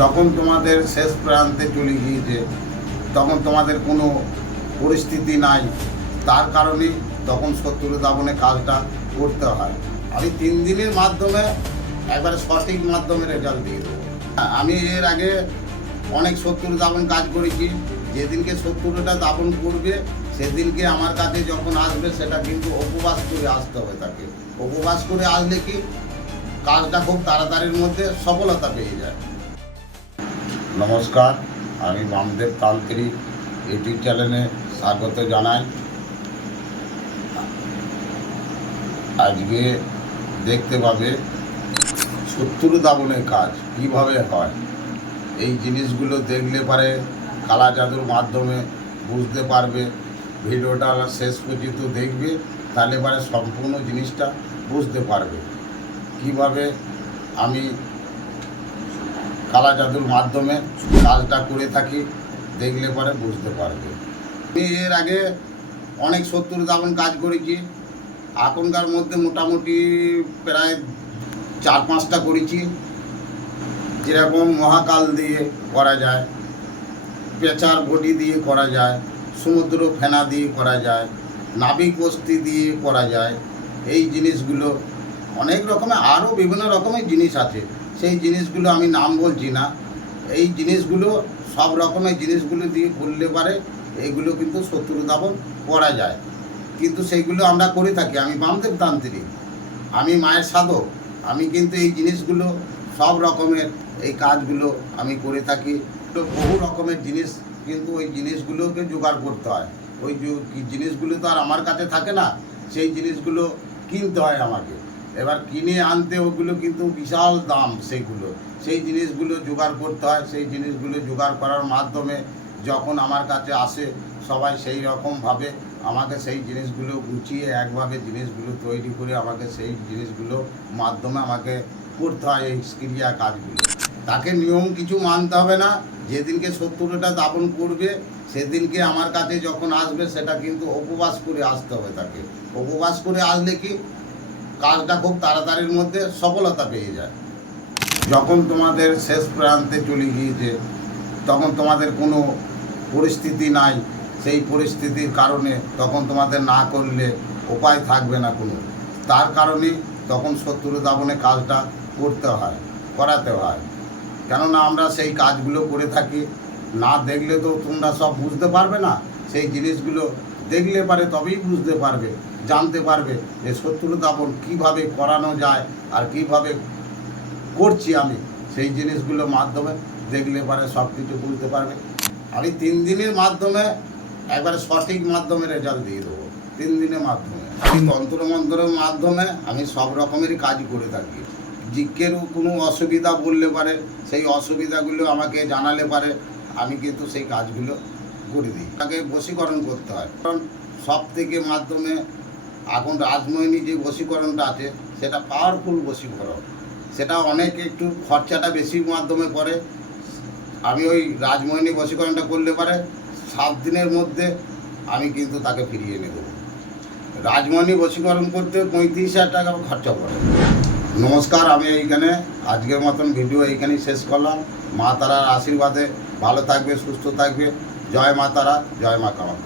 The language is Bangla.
যখন তোমাদের শেষ প্রান্তে চলে গিয়েছে, তখন তোমাদের কোনো পরিস্থিতি নাই। তার কারণেই তখন শত্রু দাবনে কাজটা করতে হয়। আমি তিন দিনের মাধ্যমে একবারে সঠিক মাধ্যমে রেজাল্ট দিয়ে দেবো। আমি এর আগে অনেক শত্রু দাবন কাজ করেছি। যেদিনকে শত্রুটা দাপন করবে, সেদিনকে আমার কাছে যখন আসবে, সেটা কিন্তু উপবাস করে আসতে হবে তাকে। উপবাস করে আসলে কি? কাজটা খুব তাড়াতাড়ির মধ্যে সফলতা পেয়ে যায়। নমস্কার, আমি বামদেব তান্ত্রিক ইউটিউব চ্যানেলে স্বাগত জানাই। আজকে দেখতে পাবে শত্রু দাবনের কাজ, কীভাবে হয়? এই জিনিসগুলো দেখলে পারে কালা জাদুর মাধ্যমে বুঝতে পারবে। ভিডিওটা শেষ পর্যন্ত দেখবে, তাহলে পারে সম্পূর্ণ জিনিসটা বুঝতে পারবে। কীভাবে আমি কালা জাদুর মাধ্যমে কাজটা করে থাকি, দেখলে পরে বুঝতে পারবে। আমি এর আগে অনেক শত্রু দাবন কাজ করেছি, এখনকার মধ্যে মোটামুটি প্রায় চার পাঁচটা করেছি। যেরকম মহাকাল দিয়ে করা যায়, পেঁচার বডি দিয়ে করা যায়, সমুদ্র ফেনা দিয়ে করা যায়, নাবিক বস্তি দিয়ে করা যায়, এই জিনিসগুলো অনেক রকমের আরও বিভিন্ন রকমের জিনিস আছে। সেই জিনিসগুলো আমি নাম বলছি না। এই জিনিসগুলো, সব রকমের জিনিসগুলো দিয়ে করলে পারে এইগুলো কিন্তু শত্রু দাবন করা যায়। কিন্তু সেইগুলো আমরা করে থাকি। আমি বামদেব তান্ত্রিক। আমি মায়ের সাধক। আমি কিন্তু এই জিনিসগুলো, সব রকমের এই কাজগুলো আমি করে থাকি। তো বহু রকমের জিনিস কিন্তু ওই জিনিসগুলোকে জোগাড় করতে হয়। ওই জিনিসগুলো তো আর আমার কাছে থাকে না, সেই জিনিসগুলো কিনতে হয় আমাকে। এবার কিনে আনতে ওগুলো কিন্তু বিশাল দাম সেগুলো। সেই জিনিসগুলো জোগাড় করতে হয়, সেই জিনিসগুলো জোগাড় করার মাধ্যমে যখন আমার কাছে আসে, সবাই সেই রকমভাবে আমাকে সেই জিনিসগুলো গুছিয়ে একভাবে জিনিসগুলো তৈরি করে আমাকে সেই জিনিসগুলো মাধ্যমে আমাকে করতে হয় এই ক্রিয়া কাজগুলো। তাকে নিয়ম কিছু মানতে হবে না, যেদিনকে শত্রুটা দাপন করবে, সেদিনকে আমার কাছে যখন আসবে, সেটা কিন্তু উপবাস করে আসতে হবে তাকে। উপবাস করে আসলে কি? কাজটা খুব তাড়াতাড়ির মধ্যে সফলতা পেয়ে যায়। যখন তোমাদের শেষ প্রান্তে চলে গিয়েছে, তখন তোমাদের কোনো পরিস্থিতি নাই, সেই পরিস্থিতির কারণে তখন তোমাদের না করলে উপায় থাকবে না কোনো। তার কারণে তখন শত্রু দাবনে কাজটা করতে হয়, করাতে হয়। কেননা আমরা সেই কাজগুলো করে থাকি, না দেখলে তো তোমরা সব বুঝতে পারবে না, সেই জিনিসগুলো দেখলে পারে তবেই বুঝতে পারবে। জানতে পারবে যে শত্রু দাপন কীভাবে করানো যায় আর কীভাবে করছি আমি সেই জিনিসগুলো মাধ্যমে দেখলে পারে সব কিছু বুঝতে পারবে। আমি তিন দিনের মাধ্যমে একবারে সঠিক মাধ্যমে রেজাল্ট দিয়ে দেবো তিন দিনের মাধ্যমে। আমি তন্ত্র মন্ত্রের মাধ্যমে আমি সব রকমেরই কাজ করে থাকি। জিজ্ঞের কোনো অসুবিধা বললে পারে সেই অসুবিধাগুলো আমাকে জানালে পারে আমি কিন্তু সেই কাজগুলো করে দিই। তাকে বশীকরণ করতে হয়। কারণ সব থেকে মাধ্যমে এখন রাজমোহিনী যে বশীকরণটা আছে, সেটা পাওয়ারফুল বশীকরণ। সেটা অনেক একটু খরচাটা বেশি মাধ্যমে করে। আমি ওই রাজমোহিনী বশীকরণটা করলে পারে, সাত দিনের মধ্যে আমি কিন্তু তাকে ফিরিয়ে নেব রাজমোহিনী বশীকরণ করতে পঁয়ত্রিশ হাজার টাকা খরচা পড়ে। নমস্কার, আমি এইখানে আজকের মতন ভিডিও এইখানেই শেষ করলাম। মা তারার আশীর্বাদে ভালো থাকবে, সুস্থ থাকবে। জয় মা তারা, জয় মা কামাখ্যা